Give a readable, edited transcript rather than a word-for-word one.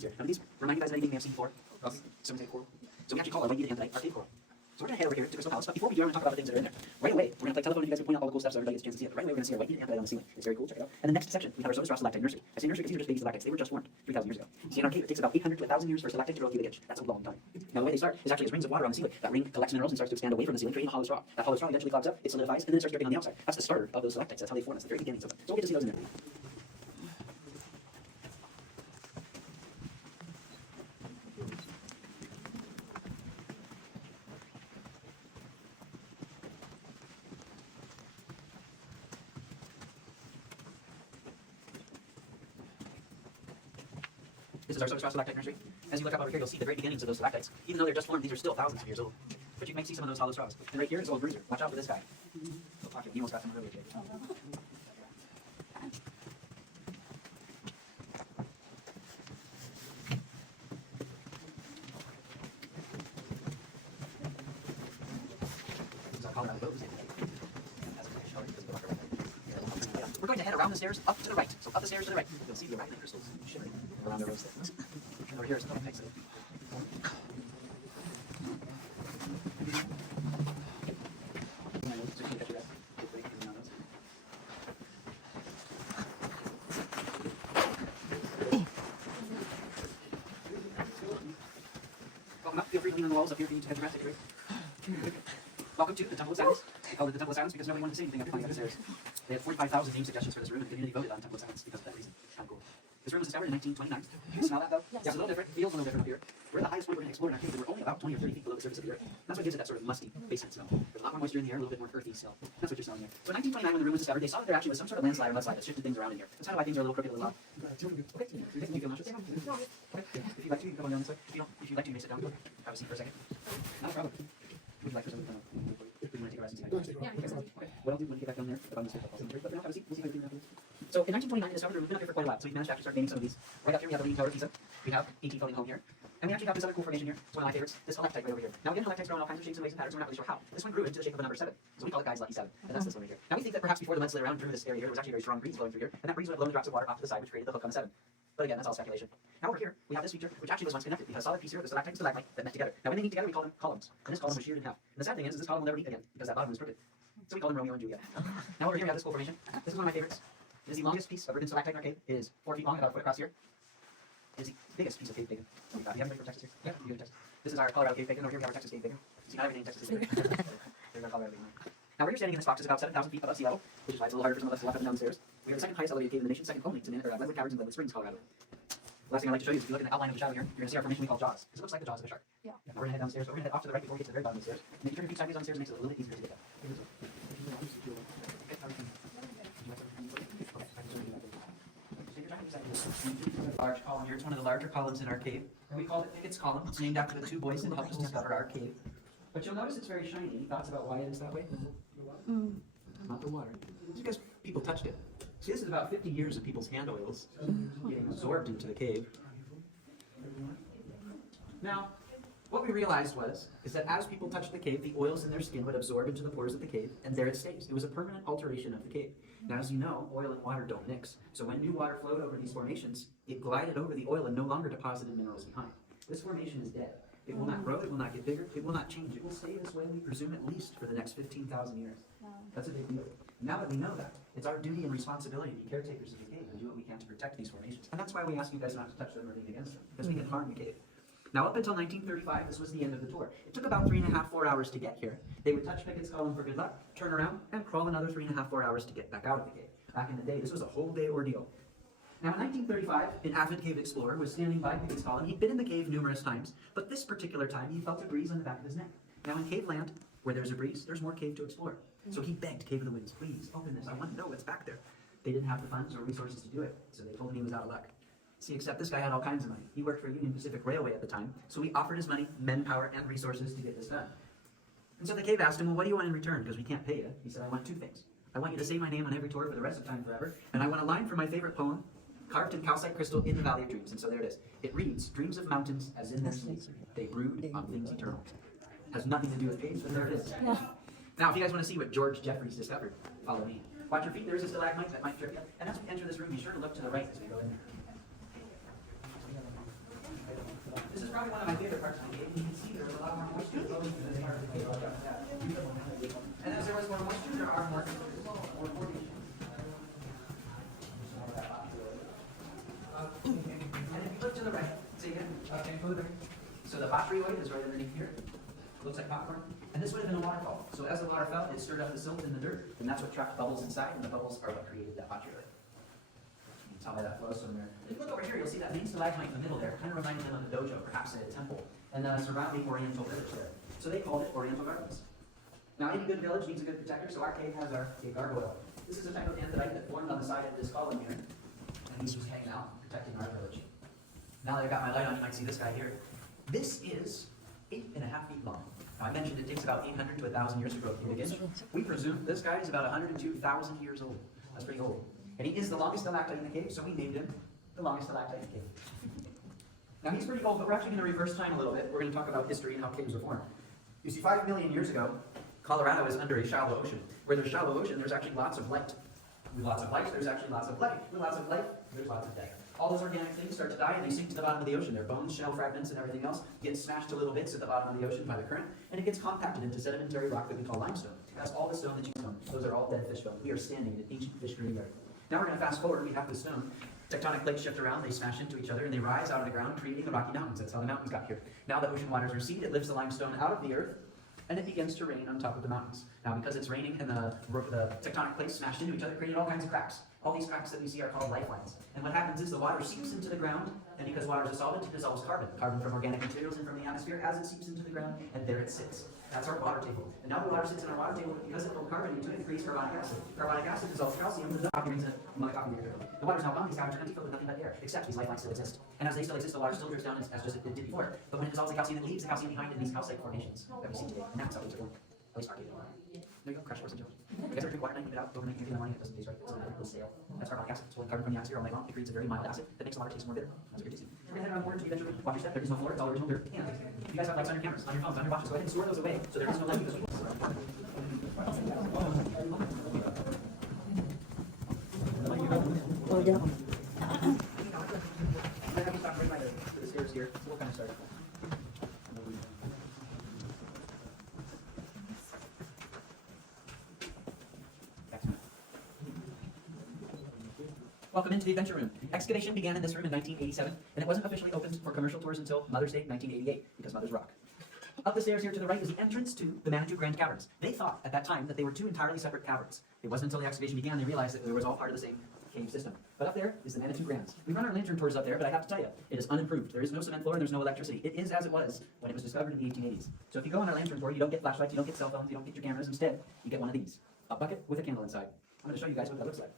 questions here. Now, these remind you guys of anything you may have seen before? Some say coral. So we actually call our white antonite our cave coral. So we're going to head over here to Crystal Palace, but before we do, I'm going to talk about the things that are in there. Right away, we're going to play telephone, and you guys can point out all the cool stuff so everybody gets a chance to see it. But right away, we're going to see our white antonite on the ceiling. It's very cool, check it out. And the next section, we have our Soda Straw stalactite nursery. I say nursery because these are just baby stalactites. They were just formed 3,000 years ago. See, in our cave, it takes about 800 to 1,000 years for a stalactite to grow a cubic inch. That's a long time. Now, the way they start is actually as rings of water on the ceiling. That ring collects minerals and starts to expand away from the ceiling, creating a hollow straw. That hollow straw eventually clogs up, it solidifies, and then it starts dripping on the outside. That's the starter of those stalactites. That's how they form. That's the very beginnings of them. So we'll get to see those in there. This is our Soda Straw stalactite nursery. As you look up over here, you'll see the very beginnings of those stalactites. Even though they're just formed, these are still thousands of years old. But you might see some of those hollow straws. And right here is old Bruiser. Watch out for this guy. Oh, pocket. You almost got some earlier, Jake. This is our Colorado boat. We're going to head around the stairs up to the right. So up the stairs to the right. You'll see the arachnid crystals shimmering around the rose there. And over here is another exit. Welcome up. Feel free to lean on the walls up here if you need to head to rest. Welcome to the Temple of Silence. We call it the Temple of Silence because nobody wanted to say anything after climbing up the stairs. They had 45,000 name suggestions for this room, and the community voted on Temple of Silence because of that reason. Kind of cool. This room was discovered in 1929. You smell that though? Yes. Yeah, it's a little different. It feels a little different up here. We're at the highest point we're going to explore in our cave, and we're only about 20 or 30 feet below the surface of the earth. That's what gives it that sort of musty basement smell. There's a lot more moisture in the air, a little bit more earthy still. That's what you're smelling here. So in 1929, when the room was discovered, they saw that there actually was some sort of landslide or mudslide that shifted things around in here. That's kind of why things are a little crooked, a little odd. Okay. You feel nauseous? Okay. If you'd like to, you can come on down this way. If you'd like to, you may sit down. Have a seat for a second. Not a problem. Would you like for some? We want to take a rest and see how you do. Okay. What I'll do when we get back down there, if I'm going to but for now, have a seat. We'll see how you do afterwards. So in 1929, we discovered the room. We've been up here for quite a while, so we managed to actually start gaining some of these. Right up here, we have the Leaning Tower of Pisa. We have E.T. floating home here. And we actually have this other cool formation here. It's one of my favorites. This stalactite right over here. Now again, stalactites grow in all kinds of shapes and ways and patterns. We're not really sure how. This one grew into the shape of a number 7. So we call it Guy's Lucky 7. And that's this one right here. Now we think that perhaps before the mud slid around through this area here, there was actually a very strong breeze blowing through here. And that breeze would have blown the drops of water off to the side, which created the hook on the 7. But again, that's all speculation. Now over here, we have this feature, which actually was once connected. We have a solid piece here, the stalactite and stalagmite, that met together. Now when they meet together, we call them columns. And this column was sheared in half. And the sad thing is this column will never meet again, because that bottom is crooked. So we call them Romeo and Juliet. Now over here we have this cool formation. This is one of my favorites. It is the longest piece of virgin stalactite in our cave. It is 4 feet long, about a foot across here. It is the biggest piece of cave bacon. Do you have anybody from Texas here? Yeah, you go to Texas. This is our Colorado cave bacon. Over here we have our Texas cave bacon. See, not everything in Texas is bacon. There's our Colorado bacon. Now where you're standing in this box is about 7,000 feet above sea level, which is why it's a little harder for some of us to walk up and down the stairs. We are the second highest elevated cave in the nation, second only to Redwood Caverns in Glenwood Springs, Colorado. The last thing I'd like to show you is if you look at the outline of the shadow here, you're going to see our formation we call jaws. Because it looks like the jaws of a shark. Yeah. Now we're going to head downstairs, but we're going to head off to the right before we get to the very bottom of the stairs. And if you turn your feet sideways on the stairs, it makes it a little bit easier to get down. Large column here. It's one of the larger columns in our cave. We call it Pickett's Column. It's named after the two boys that helped us discover our cave. But you'll notice it's very shiny. Any thoughts about why it is that way? Not the water. It's because people touched it. See, this is about 50 years of people's hand oils getting absorbed into the cave. Now, what we realized is that as people touched the cave, the oils in their skin would absorb into the pores of the cave, and there it stays. It was a permanent alteration of the cave. Now, as you know, oil and water don't mix. So when new water flowed over these formations, it glided over the oil and no longer deposited minerals behind. This formation is dead. It will not grow, it will not get bigger, it will not change. It will stay this way, we presume, at least for the next 15,000 years. That's a big deal. Now that we know that, it's our duty and responsibility to be caretakers of the cave and do what we can to protect these formations. And that's why we ask you guys not to touch them or lean against them, because we can harm the cave. Now, up until 1935, this was the end of the tour. It took about 3.5, 4 hours to get here. They would touch Pickett's Column for good luck, turn around, and crawl another 3.5, 4 hours to get back out of the cave. Back in the day, this was a whole day ordeal. Now, in 1935, an avid cave explorer was standing by Pickett's Column. He'd been in the cave numerous times, but this particular time, he felt a breeze on the back of his neck. Now, in cave land, where there's a breeze, there's more cave to explore. So he begged Cave of the Winds, please, open this. I want to know what's back there. They didn't have the funds or resources to do it, so they told him he was out of luck. See, except this guy had all kinds of money. He worked for Union Pacific Railway at the time, so he offered his money, manpower, and resources to get this done. And so the cave asked him, well, what do you want in return? Because we can't pay you. He said, I want 2 things. I want you to say my name on every tour for the rest of time forever, and I want a line from my favorite poem, carved in calcite crystal in the Valley of Dreams. And so there it is. It reads, dreams of mountains as in their sleep, they brood on things eternal. Has nothing to do with caves, but there it is. Now, if you guys want to see what George Jeffreys discovered, follow me. Watch your feet, there is a stalagmite that might trip you. And as we enter this room, be sure to look to the right as we go in there. to the right, say again, okay, further. So the botryoid is right underneath here. Looks like popcorn. And this would have been a waterfall. So as the water fell, it stirred up the silt in the dirt, and that's what trapped bubbles inside, and the bubbles are what created that botryoid. That's how that flows from there. If you look over here, you'll see that main stalagmite in the middle there, kind of reminded them of a dojo, perhaps a temple, and the surrounding oriental village there. So they called it Oriental Gardens. Now, any good village needs a good protector, so our cave has our cave gargoyle. This is a type of andesite that formed on the side of this column here, and he's just hanging out, protecting our village. Now that I've got my light on, you might see this guy here. This is 8.5 feet long. Now, I mentioned it takes about 800 to 1,000 years to grow from begin. We presume this guy is about 102,000 years old. That's pretty old. And he is the longest stalactite in the cave, so we named him the longest stalactite in the cave. Now, he's pretty old, but we're actually going to reverse time a little bit. We're going to talk about history and how caves were formed. You see, 5 million years ago, Colorado is under a shallow ocean. Where there's shallow ocean, there's actually lots of light. With lots of light, there's actually lots of light. With lots of light, there's lots of death. All those organic things start to die and they sink to the bottom of the ocean. Their bones, shell fragments, and everything else get smashed to little bits at the bottom of the ocean by the current, and it gets compacted into sedimentary rock that we call limestone. That's all the stone that you own. Those are all dead fish bones. We are standing in an ancient fish graveyard. Now we're going to fast forward. We have the stone. Tectonic plates shift around, they smash into each other, and they rise out of the ground, creating the Rocky Mountains. That's how the mountains got here. Now the ocean waters recede, it lifts the limestone out of the earth, and it begins to rain on top of the mountains. Now, because it's raining and the tectonic plates smashed into each other, created all kinds of cracks. All these cracks that we see are called lifelines. And what happens is the water seeps into the ground, and because water is a solvent, it dissolves carbon. Carbon from organic materials and from the atmosphere as it seeps into the ground, and there it sits. That's our water table. And now the water sits in our water table, but because it pulled carbon into it, it creates carbonic acid. Carbonic acid dissolves calcium, the coffee brings it from the coffee maker. The water's now gone, these caverns are empty, filled with nothing but air, except these lifelines still exist. And as they still exist, the water still drifts down as just it did before. But when it dissolves the calcium, it leaves the calcium behind in these calcite formations that we see today. And that's how things are formed. At least our cave. There you go, crash course in geology. You guys ever drink water and keep it out overnight in the morning, it doesn't taste right. It's a little stale. That's carbonic acid. It's holding carbon from the atmosphere all night long. It creates a very mild acid that makes the water taste more bitter. That's what you're tasting. We're gonna head around the board to the eventually watch your step. There is no floor, it's all original dirt. And you guys have lights on your cameras, on your phones, on your watches. Go ahead and store those away so there is no light because we Well done. I have you stop right by the stairs here. So we'll kind of start. Welcome into the Adventure Room. Excavation began in this room in 1987, and it wasn't officially opened for commercial tours until Mother's Day 1988, because mothers rock. Up the stairs here to the right is the entrance to the Manitou Grand Caverns. They thought at that time that they were two entirely separate caverns. It wasn't until the excavation began they realized that it was all part of the same cave system. But up there is the Manitou Grands. We run our lantern tours up there, but I have to tell you, it is unimproved. There is no cement floor and there's no electricity. It is as it was when it was discovered in the 1880s. So if you go on our lantern tour, you don't get flashlights, you don't get cell phones, you don't get your cameras. Instead, you get one of these. A bucket with a candle inside. I'm going to show you guys what that looks like.